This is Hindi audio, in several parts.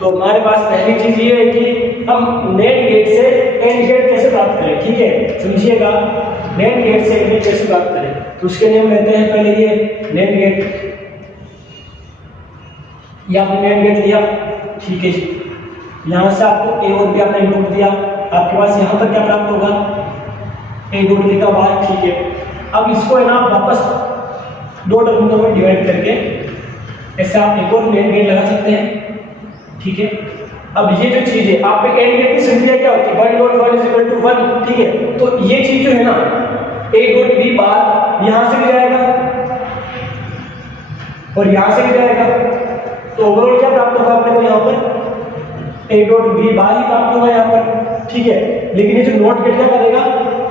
तो हमारे पास पहली चीज ये है कि हम नेट गेट से एंड गेट कैसे प्राप्त करें, ठीक है, समझिएगा। नेट गेट से एंड गेट कैसे प्राप्त करें, तो उसके लिए हम लेते हैं पहले ये नेट गेट, या आपने नेट गेट लिया, ठीक है जी। यहाँ से आपको ए और बी आपने इनपुट दिया, आपके पास यहाँ पर क्या प्राप्त होगा, ए डॉट बी का बार, ठीक है। अब इसको है ना वापस दो टर्मिनलों में डिवाइड करके ऐसे आप एक और नेट गेट लगा सकते हैं, ठीक है। अब ये जो चीज है आप एंड गेट की संख्या क्या होती है, 1 डॉट 1 इज इक्वल टू 1, ठीक है। तो ये चीज जो है ना ए डॉट बी बार यहां से भी जाएगा और यहां से भी जाएगा, तो ओवरऑल क्या प्राप्त होगा अपने को यहाँ पर ए डॉट बी बार ही प्राप्त होगा यहाँ पर, ठीक है। लेकिन ये जो नोट गेट क्या करेगा,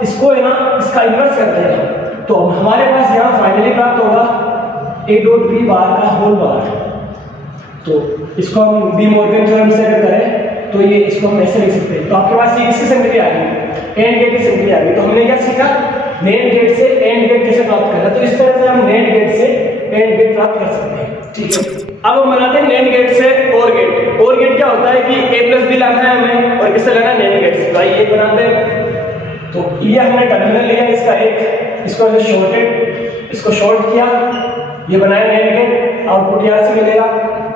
इसको है ना इसका इन्वर्स कर देगा, तो हमारे पास यहाँ फाइनली प्राप्त होगा ए डॉट बी बार का होल बार। तो इसको हम डी मॉर्गन थ्योरम से अगर करें तो ये इसको हम ऐसे लिख सकते हैं। तो आपके पास ये किसकी संख्या आ गई, एंड गेट की संख्या आ गई। तो हमने क्या सीखा, नेट गेट से एंड गेट कैसे प्राप्त करना, तो इस तरह से हम नेट गेट से एंड गेट प्राप्त कर सकते हैं, ठीक है। अब हम बनाते हैं नेट गेट से और गेट। और गेट क्या होता है कि ए प्लस बी लाना है हमें, और किससे लाना है, नेट गेट से। तो आइए बनाते हैं। तो ये हमने टर्मिनल लिया इसका एक, इसको शॉर्टेड, इसको शॉर्ट किया, ये बनाया नेट गेट, आउटपुट यहाँ से मिलेगा।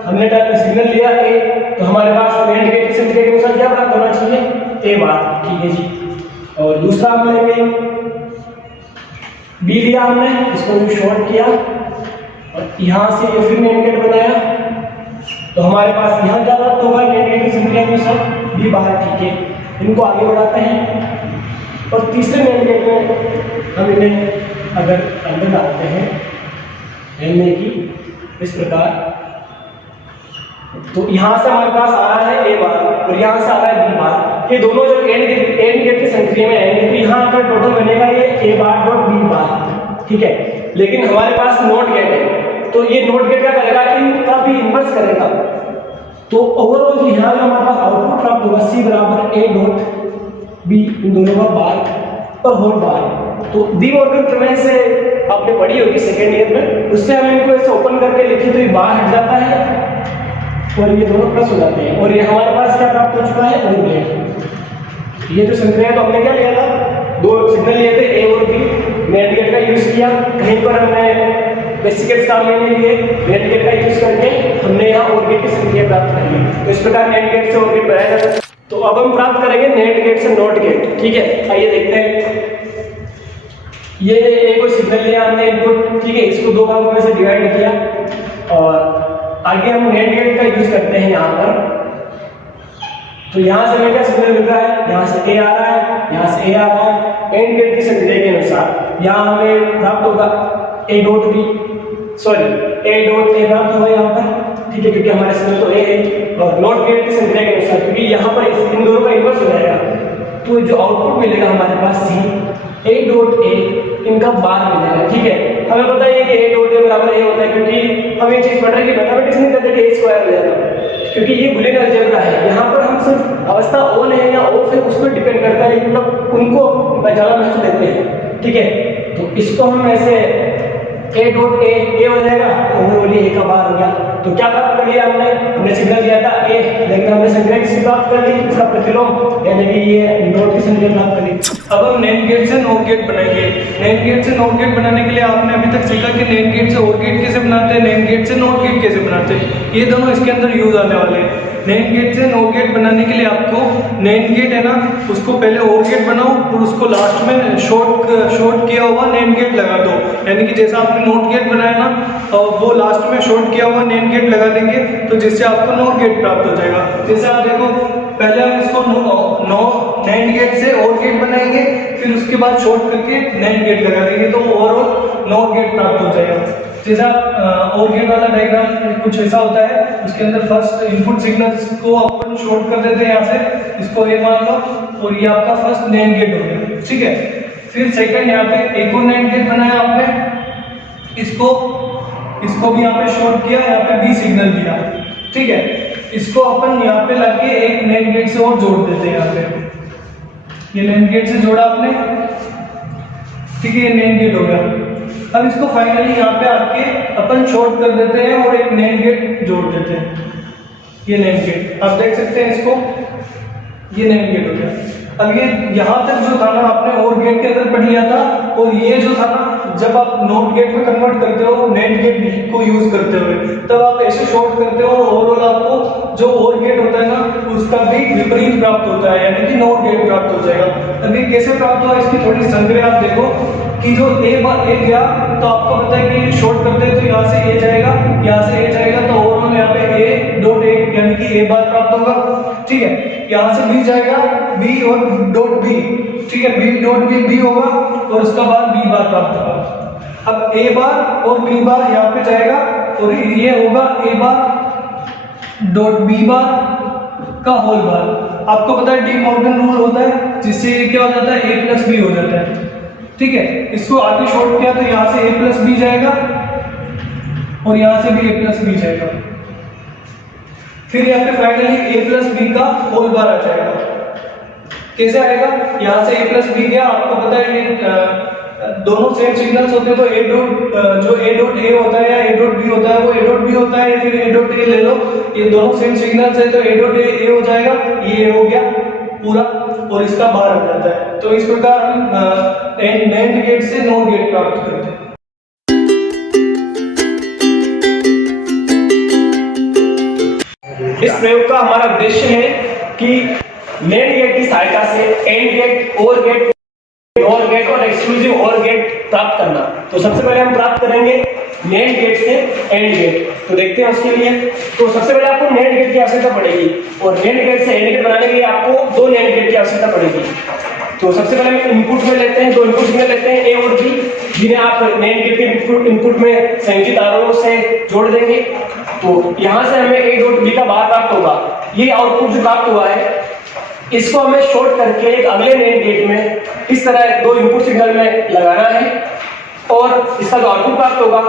हमने सिग्नल लिया ए, तो हमारे पास नेट गेट की संख्या के अनुसार क्या प्राप्त होना चाहिए, ए बार, ठीक है जी। और दूसरा हम लेंगे बी लिया हमने, इसको भी शॉर्ट किया और यहाँ से ये फिर नेट गेट बनाया, तो हमारे पास यहाँ क्या प्राप्त होगा, नेट गेट की संख्या के अनुसार बी बार, ठीक है। इनको आगे बढ़ाते हैं और तीसरे नेट गेट में हम इन्हें अगर अंदर डालते हैं एन की इस प्रकार, तो यहाँ से हमारे पास आ रहा है ए बार और यहाँ से आ रहा है बी बार। ये दोनों जो एंड गेट की संख्या में आएंगे, तो यहाँ पर टोटल बनेगा ये ए बार डॉट बी बार, ठीक है। लेकिन हमारे पास नोट गेट है, तो ये नोट गेट क्या करेगा, इनका भी इन्वर्स करेगा। तो ओवरऑल यहाँ का हमारे पास आउटपुट प्राप्त होगा सी बराबर ए डॉट बी, इन दोनों का बार और होल बार। तो डी मॉर्गन प्रमेय से आपने पढ़ी होगी सेकेंड ईयर में, उससे हम इनको ऐसे ओपन करके लिखे तो ये बाहर हट जाता है और ये दोनों प्लस हो जाते हैं, और ये हमारे पास क्या प्राप्त हो चुका है, और गेट। ये जो संख्या है, तो हमने क्या लिया था, दो सिग्नल लिए थे ए और बी, नेट गेट का यूज किया, कहीं पर हमने बेसिक काम लेने लिए नेट गेट का यूज करके हमने यहाँ और गेट की संख्या प्राप्त कर ली। तो इस प्रकार नेट गेट से और गेट बनाया जाता है। तो अब हम प्राप्त करेंगे नेट गेट से नोट गेट, ठीक है। आइए देखते हैं। ये एक को सिग्नल लिया हमने इनपुट, ठीक है, इसको दो भागों में से डिवाइड किया और आगे हम नेट गेट का यूज करते हैं यहाँ पर। तो यहाँ से हमें क्या सिग्नल मिल रहा है, यहाँ से ए आ रहा है, यहाँ से ए आ रहा है, एंड गेट की संख्या के अनुसार यहाँ हमें प्राप्त होगा A dot B, sorry A dot A प्राप्त होगा यहाँ पर, ठीक है, क्योंकि हमारे सिग्नल तो ए है। और नोट गेट की संख्या के अनुसार, क्योंकि यहाँ पर इन दोनों का इन्वर्स हो जाएगा, तो जो आउटपुट मिलेगा हमारे पास सी ए डॉट ए, इनका बार मिलेगा, ठीक है। हमें पता है कि ए डॉट ए बराबर ए होता है, क्योंकि हम ये चीज पढ़ रहे हैं कि मैथमेटिक्स नहीं करते कि ए स्क्वायर हो जाएगा, क्योंकि ये बुलियन अलजेब्रा है। यहाँ पर हम सिर्फ अवस्था ऑन है या ऑफ है उस पर डिपेंड करता है, मतलब उनको ज्यादा महत्व देते हैं, ठीक है। तो इसको हम ऐसे ए डॉट ए हो जाएगा, ओवरऑल ए का बार हो गया। तो क्या प्राप्त कर लिया हमने सिग्नल दिया था ए, लेकिन हमने संख्या किसकी प्राप्त कर ली, इसका प्रतिलोम, यानी कि ये नोट की संख्या प्राप्त कर ली। अब हम नेट गेट से नोट गेट बनाएंगे। नेट गेट से नोट गेट बनाने के लिए आपने अभी तक सीखा कि नेट गेट से और गेट कैसे बनाते हैं, नेट गेट से नोट गेट कैसे बनाते हैं, ये दोनों इसके अंदर यूज आने वाले हैं। नेट गेट से नोट गेट बनाने के लिए आपको नेट गेट है ना, उसको पहले और गेट बनाओ और उसको लास्ट में शॉर्ट किया हुआ नेट गेट लगा दो, यानी कि जैसा आपने नोट गेट बनाया ना, और वो लास्ट में शॉर्ट किया हुआ नेट गेट लगा देंगे, तो जिससे आपको नोट गेट प्राप्त हो जाएगा। जैसे आप देखो, पहले हम इसको नेट गेट से और गेट बनाएंगे, फिर उसके बाद शॉर्ट करके नेट गेट लगा देंगे, तो ओवरऑल नोट गेट प्राप्त हो जाएगा। जैसा और गेट वाला डायग्राम कुछ ऐसा होता है, उसके अंदर फर्स्ट इनपुट सिग्नल्स को अपन शॉर्ट कर देते हैं यहाँ से, इसको ए मान लो, और ये आपका फर्स्ट नेट गेट हो गया, ठीक है। फिर सेकंड यहाँ पे एक और नेट गेट बनाया आपने, इसको भी यहाँ पे शॉर्ट किया, यहाँ पे बी सिग्नल दिया, ठीक है। इसको अपन यहाँ पे लाके एक नेट गेट से और जोड़ देते हैं। यहाँ पे ये नेट गेट से जोड़ा आपने, ठीक है, ये नेट गेट हो गया। अब इसको फाइनली यहाँ पे आके अपन शॉर्ट कर देते हैं और एक नेट गेट जोड़ देते हैं। ये NAND गेट आप देख सकते हैं इसको, ये NAND गेट हो गया। अब ये यहाँ तक जो था ना आपने OR गेट के अंदर पढ़ लिया था, और ये जो था ना जब आप NOT गेट में कन्वर्ट करते हो NAND गेट को यूज करते हुए, तब आप ऐसे शॉर्ट करते हो, ओवरऑल आपको जो OR गेट होता है ना उसका भी विपरीत प्राप्त होता है, यानी कि NOT गेट प्राप्त हो जाएगा। अब ये कैसे प्राप्त हुआ इसकी थोड़ी संग्रह आप देखो कि जो A गया तो आपको पता है कि शॉर्ट करते हैं तो यहाँ से A जाएगा, यहाँ से A जाएगा, तो ओवरऑल यहाँ पे A डॉट A यानी कि A बार प्राप्त होगा, ठीक है। यहाँ से B जाएगा, B और डॉट B, ठीक है, B डॉट B होगा, और उसका बाद B बार प्राप्त होगा। अब A बार और B बार यहाँ पे जाएगा, और ये होगा A बार डॉट B बार का होल बार। आपको पता है डी मॉर्गन रूल होता है, जिससे क्या हो जाता है A प्लस B हो जाता है, ठीक है। इसको आगे शॉर्ट किया तो यहाँ से A प्लस B जाएगा, और यहाँ से भी A प्लस B जाएगा, फिर यहाँ पे फाइनली A प्लस B का होल बार आ जाएगा। कैसे आएगा, यहाँ से A प्लस B गया, आपको पता है ये दोनों सेम सिग्नल्स होते हैं, तो A डॉट A होता है या A डॉट B होता है, वो A डॉट B होता है, फिर A डॉट A ले लो, ये दोनों सेम सिग्नल्स है, तो A डॉट A हो जाएगा, ये हो गया पूरा, और इसका बार हो जाता है। तो इस प्रकार हम NAND गेट से NOR गेट प्राप्त करते हैं। इस प्रयोग का हमारा उद्देश्य है कि NAND गेट की सहायता से AND gate, OR gate, NOR gate और एक्सक्लूसिव OR गेट प्राप्त करना। तो सबसे पहले हम प्राप्त करेंगे NAND गेट से AND गेट। तो देखते हैं उसके लिए। तो सबसे पहले आपको NAND गेट की आवश्यकता पड़ेगी, और NAND गेट से AND गेट बनाने के लिए आपको 2 NAND गेट की आवश्यकता पड़ेगी। तो सबसे पहले हम इनपुट में लेते हैं, 2 इनपुट सिग्नल लेते हैं A और B, जिन्हें आप NAND गेट के इनपुट में संयोजित आरोपों से जोड़ देंगे। तो यहाँ से हमें A डॉट B का बार प्राप्त होगा। ये आउटपुट जो प्राप्त हुआ है इसको हमें शॉर्ट करके एक अगले NAND गेट में इस तरह 2 इनपुट सिग्नल में लगाना है, और इसका जो आउटपुट प्राप्त होगा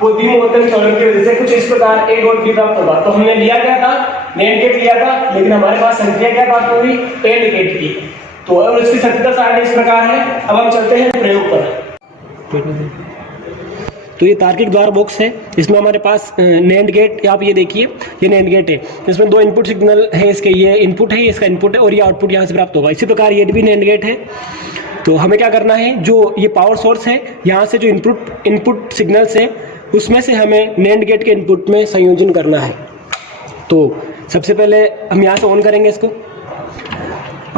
वो डी मॉर्गन थ्योरम की वजह से कुछ इस प्रकार A डॉट B प्राप्त होगा। तो हमने लिया क्या था, NAND गेट लिया था, लेकिन हमारे पास संख्या क्या प्राप्त हुई, AND गेट की। तो अब इसकी सटीकता सारणी इस प्रकार है। अब हम चलते हैं प्रयोग पर। तो ये तार्किक द्वार बॉक्स है, इसमें हमारे पास NAND गेट, आप ये देखिए ये NAND गेट है, इसमें 2 इनपुट सिग्नल है, इसके ये इनपुट है, इसका इनपुट है, और ये आउटपुट यहाँ से प्राप्त होगा। इसी प्रकार ये भी NAND गेट है। तो हमें क्या करना है, जो ये पावर सोर्स है, यहाँ से जो इनपुट सिग्नल्स है उसमें से हमें NAND गेट के इनपुट में संयोजन करना है। तो सबसे पहले हम यहाँ से ऑन करेंगे इसको,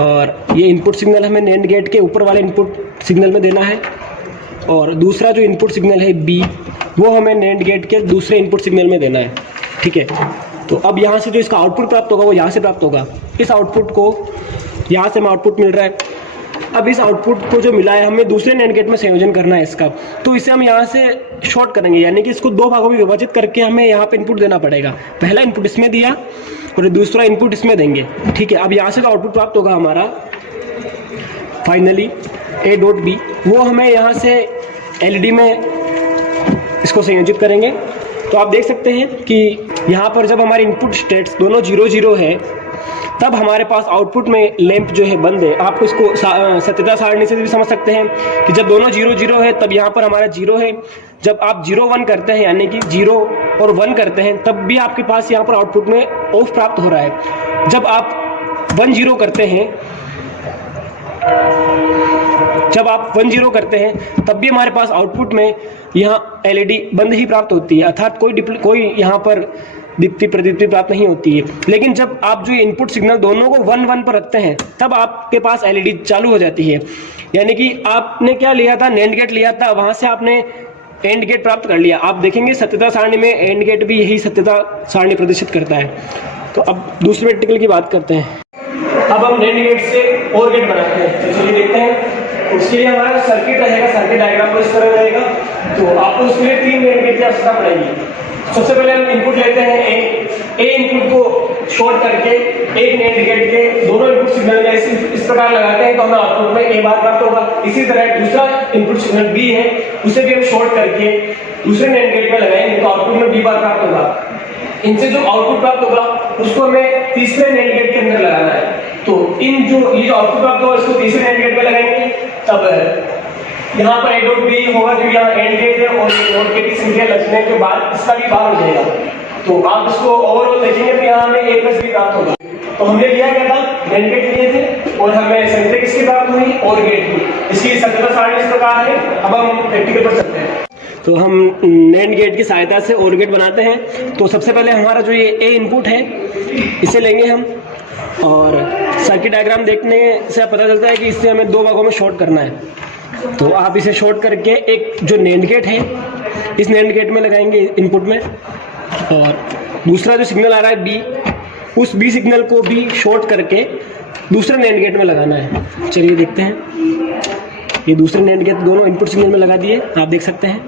और ये इनपुट सिग्नल हमें NAND गेट के ऊपर वाले इनपुट सिग्नल में देना है, और दूसरा जो इनपुट सिग्नल है B, वो हमें NAND गेट के दूसरे इनपुट सिग्नल में देना है, ठीक है। तो अब यहाँ से जो इसका आउटपुट प्राप्त होगा वो यहाँ से प्राप्त होगा। इस आउटपुट को यहाँ से हमें आउटपुट मिल रहा है। अब इस आउटपुट को जो मिला है हमें दूसरे NAND गेट में संयोजन करना है इसका। तो इसे हम यहाँ से शॉर्ट करेंगे, यानी कि इसको 2 भागों में विभाजित करके हमें यहाँ पे इनपुट देना पड़ेगा। पहला इनपुट इसमें दिया और दूसरा इनपुट इसमें देंगे, ठीक है। अब यहाँ से जो आउटपुट प्राप्त होगा हमारा फाइनली A डॉट B, वो हमें यहाँ से LED में इसको संयोजित करेंगे। तो आप देख सकते हैं कि यहाँ पर जब हमारे इनपुट स्टेट्स दोनों 0 0 है, तब हमारे पास आउटपुट में लैंप जो है बंद है। आप इसको सत्यता सारणी से भी समझ सकते हैं कि जब दोनों 0 0 है तब यहाँ पर हमारा 0 है। जब आप 0 1 करते हैं, यानी कि 0 और 1 करते हैं, तब भी आपके पास यहाँ पर आउटपुट में ऑफ प्राप्त हो रहा है। जब आप 1 0 करते हैं, तब भी हमारे पास आउटपुट में यहाँ LED बंद ही प्राप्त होती है, अर्थात कोई यहाँ पर दीप्ति प्रदीप्ति प्राप्त नहीं होती है। लेकिन जब आप जो इनपुट सिग्नल दोनों को 1 1 पर रखते हैं, तब आपके पास LED चालू हो जाती है। यानी कि आपने क्या लिया था, NAND गेट लिया था, वहां से आपने AND गेट प्राप्त कर लिया। आप देखेंगे सत्यता सारणी में AND गेट भी यही सत्यता सारणी प्रदर्शित करता है। तो अब दूसरे प्रैक्टिकल की बात करते हैं। अब हम NAND गेट से OR गेट बनाते हैं, तो चलिए देखते हैं। उसके लिए हमारा सर्किट रहेगा, सर्किट डायग्राम इस तरह रहेगा। तो आपको उसके लिए 3 NAND गेट की आवश्यकता पड़ेगी। सबसे पहले हम इनपुट लेते हैं A इनपुट को शॉर्ट करके एक NAND गेट के दोनों इनपुट सिग्नल में इस प्रकार लगाते हैं, तो हमें आउटपुट में A बार प्राप्त होगा। इसी तरह दूसरा इनपुट सिग्नल B है, उसे भी हम शॉर्ट करके दूसरे NAND गेट में लगाएंगे, तो आउटपुट में B बार प्राप्त होगा। इनसे जो आउटपुट प्राप्त होगा उसको हमें तीसरे NAND गेट के अंदर लगाना है। तो ये जो आउटपुट प्राप्त होगा इसको तीसरे NAND गेट में लगाएंगे, तब यहाँ पर A डॉट B होगा, जो यहाँ AND गेट है, और NOT गेट की संख्या लगने के बाद इसका भी बार हो जाएगा। तो आप इसको ओवरऑल देखेंगे तो यहाँ हमें A+B प्राप्त होगा। तो हमने लिया क्या था, NAND गेट लिए थे और हमें संख्या किसकी प्राप्त हुई, OR गेट की। इसकी सत्यता सारणी इस प्रकार है। अब हम प्रैक्टिकल पर चलते हैं। तो हम NAND गेट की सहायता से OR गेट बनाते हैं। तो सबसे पहले हमारा जो ये A इनपुट है इसे लेंगे हम, और सर्किट डायग्राम देखने से पता चलता है कि इससे हमें दो भागों में शॉर्ट करना है। तो आप इसे शॉर्ट करके एक जो NAND गेट है इस NAND गेट में लगाएंगे इनपुट में, और दूसरा जो सिग्नल आ रहा है B, उस B सिग्नल को भी शॉर्ट करके दूसरे NAND गेट में लगाना है। चलिए देखते हैं। ये दूसरे NAND गेट दोनों इनपुट सिग्नल में लगा दिए, आप देख सकते हैं,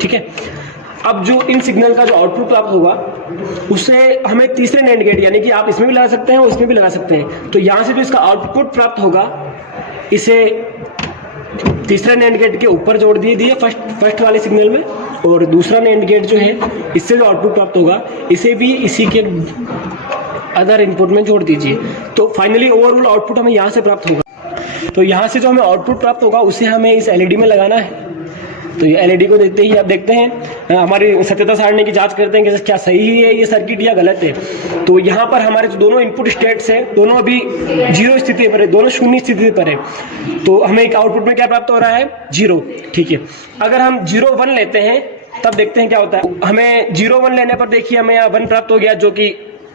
ठीक है। अब जो इन सिग्नल का जो आउटपुट प्राप्त होगा उससे हमें तीसरे NAND गेट, यानी कि आप इसमें भी लगा सकते हैं और इसमें भी लगा सकते हैं, तो यहाँ से जो इसका आउटपुट प्राप्त होगा इसे तीसरा NAND गेट के ऊपर जोड़ दिए फर्स्ट वाले सिग्नल में, और दूसरा NAND गेट जो है इससे जो आउटपुट प्राप्त होगा इसे भी इसी के अदर इनपुट में जोड़ दीजिए। तो फाइनली ओवरऑल आउटपुट हमें यहाँ से प्राप्त होगा। तो यहाँ से जो हमें आउटपुट प्राप्त होगा उसे हमें इस LED में लगाना है। तो ये LED को देखते ही आप देखते हैं, हमारी सत्यता सारणी की जांच करते हैं कि क्या सही है ये सर्किट या गलत है। तो यहाँ पर हमारे जो दोनों इनपुट स्टेट्स हैं दोनों अभी 0 स्थिति पर है, दोनों शून्य स्थिति पर है। तो हमें एक आउटपुट में क्या प्राप्त हो रहा है, 0, ठीक है। अगर हम 0 1 लेते हैं तब देखते हैं क्या होता है। हमें 0 1 लेने पर देखिए हमें यहाँ 1 प्राप्त हो गया, जो कि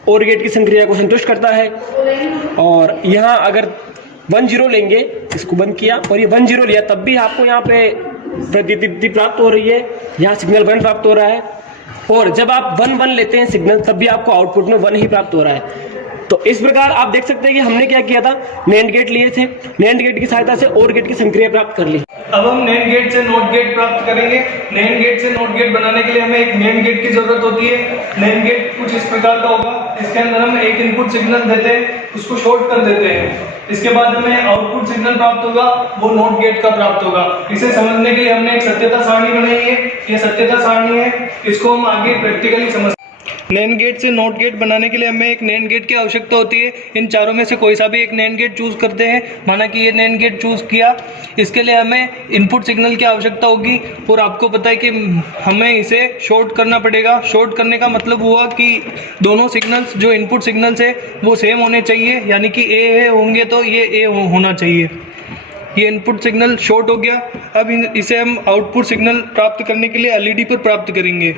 OR गेट की संक्रिया को संतुष्ट करता है। और यहाँ अगर 1 0 लेंगे, इसको बंद किया और ये 1 0 लिया, तब भी आपको यहाँ पे प्रतिनिधि प्राप्त हो रही है, यहाँ सिग्नल 1 प्राप्त हो रहा है। और जब आप 1 1 लेते हैं सिग्नल, तब भी आपको आउटपुट में 1 ही प्राप्त हो रहा है। तो इस प्रकार आप देख सकते हैं कि हमने क्या किया था, NAND गेट लिए थे, NAND गेट की सहायता से OR गेट की संक्रिया प्राप्त कर ली। अब हम NAND गेट से NOT गेट प्राप्त करेंगे। NAND गेट से NOT गेट बनाने के लिए हमें एक NAND गेट की जरूरत होती है। NAND गेट कुछ इस प्रकार का होगा, इसके अंदर हम एक इनपुट सिग्नल देते हैं, उसको शॉर्ट कर देते हैं। इसके बाद हमें आउटपुट सिग्नल प्राप्त होगा, वो NOT गेट का प्राप्त होगा। इसे समझने के लिए हमने एक सत्यता सारणी बनाई है, ये सत्यता सारणी है, इसको हम आगे प्रैक्टिकली समझ। NAND गेट से NOT गेट बनाने के लिए हमें एक NAND गेट की आवश्यकता होती है। इन चारों में से कोई सा भी एक NAND गेट चूज करते हैं। माना कि ये NAND गेट चूज किया, इसके लिए हमें इनपुट सिग्नल की आवश्यकता होगी, और आपको पता है कि हमें इसे शॉर्ट करना पड़ेगा। शॉर्ट करने का मतलब हुआ कि दोनों सिग्नल्स जो इनपुट सिग्नल्स है वो सेम होने चाहिए, यानी कि A है होंगे तो ये A होना चाहिए। ये इनपुट सिग्नल शॉर्ट हो गया। अब इसे हम आउटपुट सिग्नल प्राप्त करने के लिए LED पर प्राप्त करेंगे।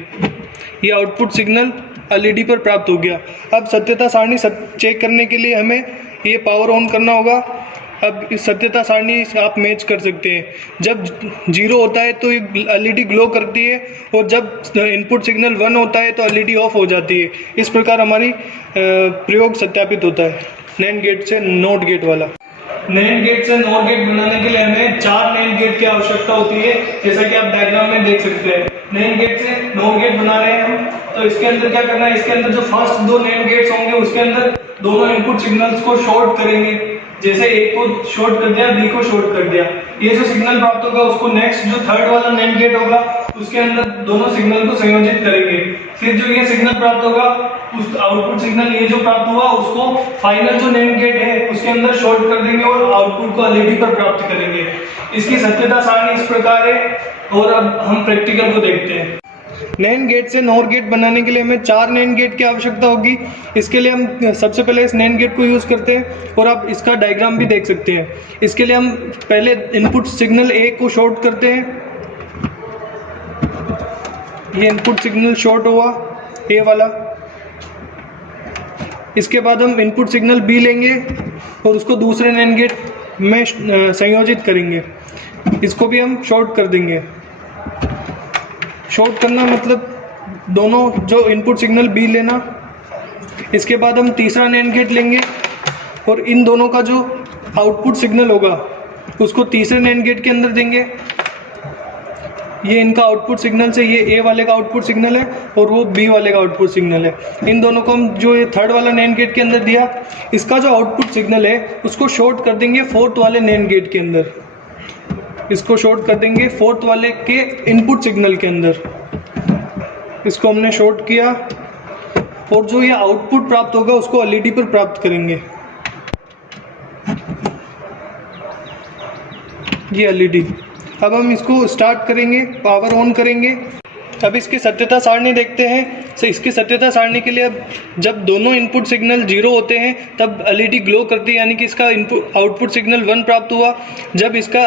ये आउटपुट सिग्नल LED पर प्राप्त हो गया। अब सत्यता सारणी चेक करने के लिए हमें ये पावर ऑन करना होगा। अब इस सत्यता सारणी से आप मैच कर सकते हैं। जब 0 होता है तो ये LED ग्लो करती है, और जब इनपुट सिग्नल 1 होता है तो LED ऑफ हो जाती है। इस प्रकार हमारी प्रयोग सत्यापित होता है NAND गेट से NOT गेट वाला। NAND गेट से NOT गेट बनाने के लिए हमें 4 NAND गेट की आवश्यकता होती है, जैसा कि आप डायग्राम में देख सकते हैं। NAND गेट से NOT गेट बना रहे हैं हम, तो इसके अंदर क्या करना है, इसके अंदर जो फर्स्ट 2 NAND गेट्स होंगे उसके अंदर दोनों इनपुट सिग्नल्स को शॉर्ट करेंगे। जैसे A को शॉर्ट कर दिया, B को शॉर्ट कर दिया, ये जो सिग्नल प्राप्त होगा उसको नेक्स्ट जो थर्ड वाला NAND गेट होगा उसके अंदर दोनों सिग्नल को संयोजित करेंगे। फिर जो ये सिग्नल प्राप्त होगा, उस आउटपुट सिग्नल ये जो प्राप्त हुआ उसको फाइनल जो NAND गेट है उसके अंदर शॉर्ट कर देंगे और आउटपुट को LED पर प्राप्त करेंगे। इसकी सत्यता सारणी इस प्रकार है। और अब हम प्रैक्टिकल को देखते हैं। NAND गेट से NOR गेट बनाने के लिए हमें 4 NAND गेट की आवश्यकता होगी। इसके लिए हम सबसे पहले इस NAND गेट को यूज़ करते हैं, और आप इसका डायग्राम भी देख सकते हैं। इसके लिए हम पहले इनपुट सिग्नल A को शॉर्ट करते हैं। ये इनपुट सिग्नल शॉर्ट हुआ A वाला। इसके बाद हम इनपुट सिग्नल B लेंगे और उसको दूसरे NAND गेट में संयोजित करेंगे। इसको भी हम शॉर्ट कर देंगे। शॉर्ट करना मतलब दोनों जो इनपुट सिग्नल B लेना। इसके बाद हम तीसरा NAND गेट लेंगे और इन दोनों का जो आउटपुट सिग्नल होगा उसको तीसरे NAND गेट के अंदर देंगे। ये इनका आउटपुट सिग्नल से ये A वाले का आउटपुट सिग्नल है और वो B वाले का आउटपुट सिग्नल है। इन दोनों को हम जो ये थर्ड वाला NAND गेट के अंदर दिया, इसका जो आउटपुट सिग्नल है उसको शॉर्ट कर देंगे फोर्थ वाले NAND गेट के अंदर। इसको शॉर्ट कर देंगे फोर्थ वाले के इनपुट सिग्नल के अंदर। इसको हमने शॉर्ट किया और जो ये आउटपुट प्राप्त होगा उसको LED पर प्राप्त करेंगे। ये LED। अब हम इसको स्टार्ट करेंगे, पावर ऑन करेंगे। अब इसकी सत्यता सारणी देखते हैं। तो इसकी सत्यता सारणी के लिए अब जब दोनों इनपुट सिग्नल 0 होते हैं तब एलईडी ग्लो करती है, यानी कि इसका इनपुट आउटपुट सिग्नल 1 प्राप्त हुआ। जब इसका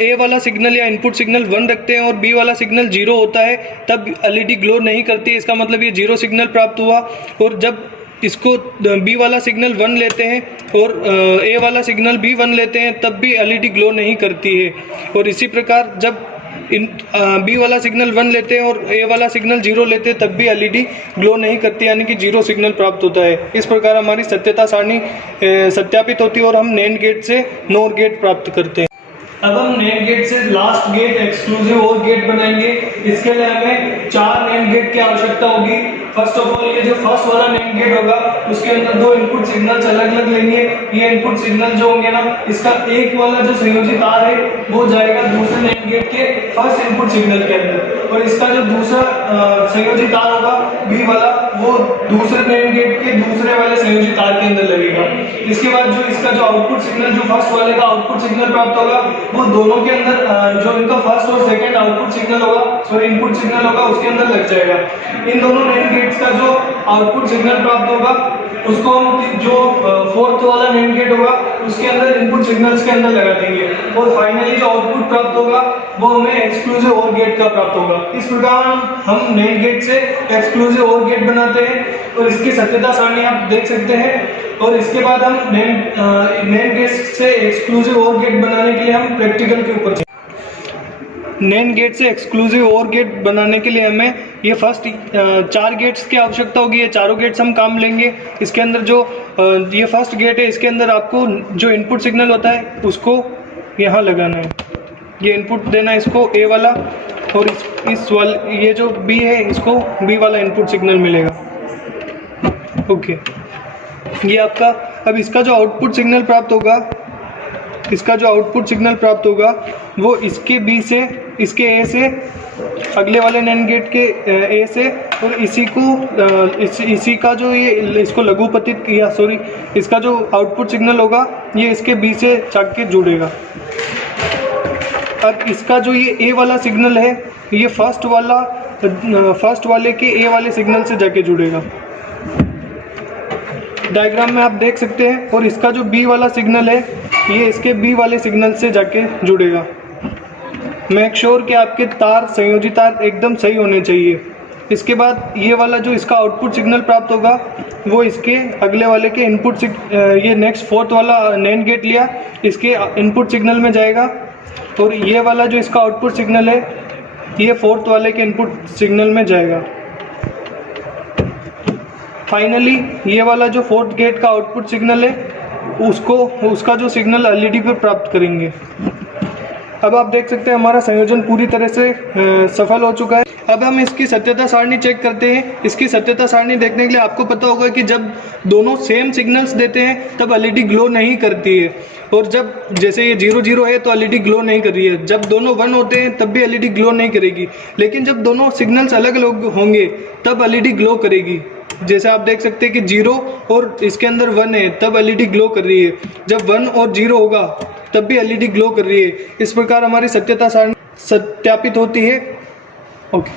ए वाला सिग्नल या इनपुट सिग्नल 1 रखते हैं और बी वाला सिग्नल 0 होता है तब एलईडी ग्लो नहीं करती है, इसका मतलब ये 0 सिग्नल प्राप्त हुआ। और जब इसको बी वाला सिग्नल 1 लेते हैं और ए वाला सिग्नल भी 1 लेते हैं तब भी एलईडी ग्लो नहीं करती है। और इसी प्रकार जब बी वाला सिग्नल 1 लेते हैं और ए वाला सिग्नल 0 लेते हैं तब भी एलईडी ग्लो नहीं करती, यानी कि 0 सिग्नल प्राप्त होता है। इस प्रकार हमारी सत्यता सारणी सत्यापित होती है और हम नैंड गेट से नोर गेट प्राप्त करते हैं। अब हम नैंड गेट से लास्ट गेट एक्सक्लूसिव और गेट बनाएंगे। इसके लिए हमें 4 नैंड गेट की आवश्यकता होगी। फर्स्ट ऑफ ऑल ये जो फर्स्ट वाला नैंड गेट होगा उसके अंदर 2 इनपुट सिग्नल्स अलग अलग लेंगे। ये इनपुट सिग्नल जो होंगे ना, इसका एक वाला जो संयोजी तार है वो जाएगा दूसरे नैंड गेट के फर्स्ट इनपुट सिग्नल के अंदर, और इसका जो दूसरा संयोजी तार होगा बी वाला वो दूसरे नैंड गेट के दूसरे वाले संयोजी तार के अंदर लगेगा। इसके बाद जो इसका जो आउटपुट सिग्नल जो फर्स्ट वाले का आउटपुट सिग्नल प्राप्त होगा वो दोनों के अंदर जो इनका फर्स्ट और सेकंड आउटपुट सिग्नल होगा, सॉरी इनपुट सिग्नल होगा, उसके अंदर लग जाएगा। इन दोनों नैंड गेट्स का जो आउटपुट सिग्नल प्राप्त होगा उसको हम जो फोर्थ वाला नैंड गेट होगा उसके अंदर इनपुट सिग्नल्स के अंदर लगा देंगे, और फाइनली जो आउटपुट प्राप्त होगा वो हमें एक्सक्लूसिव और गेट का प्राप्त होगा। इस प्रकार हम नैंड गेट से एक्सक्लूसिव और गेट बनाते हैं, और इसकी सत्यता सारणी आप देख सकते हैं। और इसके बाद हम नैंड गेट से एक्सक्लूसिव और गेट बनाने के लिए हम प्रैक्टिकल के ऊपर नैंड गेट से एक्सक्लूसिव और गेट बनाने के लिए हमें ये फर्स्ट 4 गेट्स की आवश्यकता होगी। ये चारों गेट्स हम काम लेंगे। इसके अंदर जो ये फर्स्ट गेट है इसके अंदर आपको जो इनपुट सिग्नल होता है उसको यहाँ लगाना है, ये इनपुट देना है इसको ए वाला, और इस वाले ये जो बी है इसको बी वाला इनपुट सिग्नल मिलेगा। ओके, ये आपका अब इसका जो आउटपुट सिग्नल प्राप्त होगा, इसका जो आउटपुट सिग्नल प्राप्त होगा वो इसके बी से, इसके ए से, अगले वाले नैंड गेट के ए से, और इसी को इसी का जो ये इसको लघुपतित या सॉरी इसका जो आउटपुट सिग्नल होगा ये इसके बी से जाके जुड़ेगा। अब इसका जो ये ए वाला सिग्नल है ये फर्स्ट वाले के ए वाले सिग्नल से जाके जुड़ेगा। डायग्राम में आप देख सकते हैं। और इसका जो बी वाला सिग्नल है ये इसके बी वाले सिग्नल से जाके जुड़ेगा। मेक श्योर कि आपके तार संयोजी तार एकदम सही होने चाहिए। इसके बाद ये वाला जो इसका आउटपुट सिग्नल प्राप्त होगा वो इसके अगले वाले के इनपुट ये नेक्स्ट फोर्थ वाला नैंड गेट लिया इसके इनपुट सिग्नल में जाएगा, और ये वाला जो इसका आउटपुट सिग्नल है ये फोर्थ वाले के इनपुट सिग्नल में जाएगा। फाइनली ये वाला जो फोर्थ गेट का आउटपुट सिग्नल है उसका जो सिग्नल एलईडी पर प्राप्त करेंगे। अब आप देख सकते हैं हमारा संयोजन पूरी तरह से सफल हो चुका है। अब हम इसकी सत्यता सारणी चेक करते हैं। इसकी सत्यता सारणी देखने के लिए आपको पता होगा कि जब दोनों सेम सिग्नल्स देते हैं तब एलईडी ग्लो नहीं करती है, और जब जैसे ये 0 0 है तो एलईडी ग्लो नहीं कर रही है। जब दोनों 1 होते हैं तब भी एलईडी ग्लो नहीं करेगी, लेकिन जब दोनों सिग्नल्स अलग अलग होंगे तब एलईडी ग्लो करेगी। जैसे आप देख सकते हैं कि 0 और इसके अंदर 1 है तब एलईडी ग्लो कर रही है, जब 1 और 0 होगा तब भी एलईडी ग्लो कर रही है। इस प्रकार हमारी सत्यता सारणी सत्यापित होती है। ओके।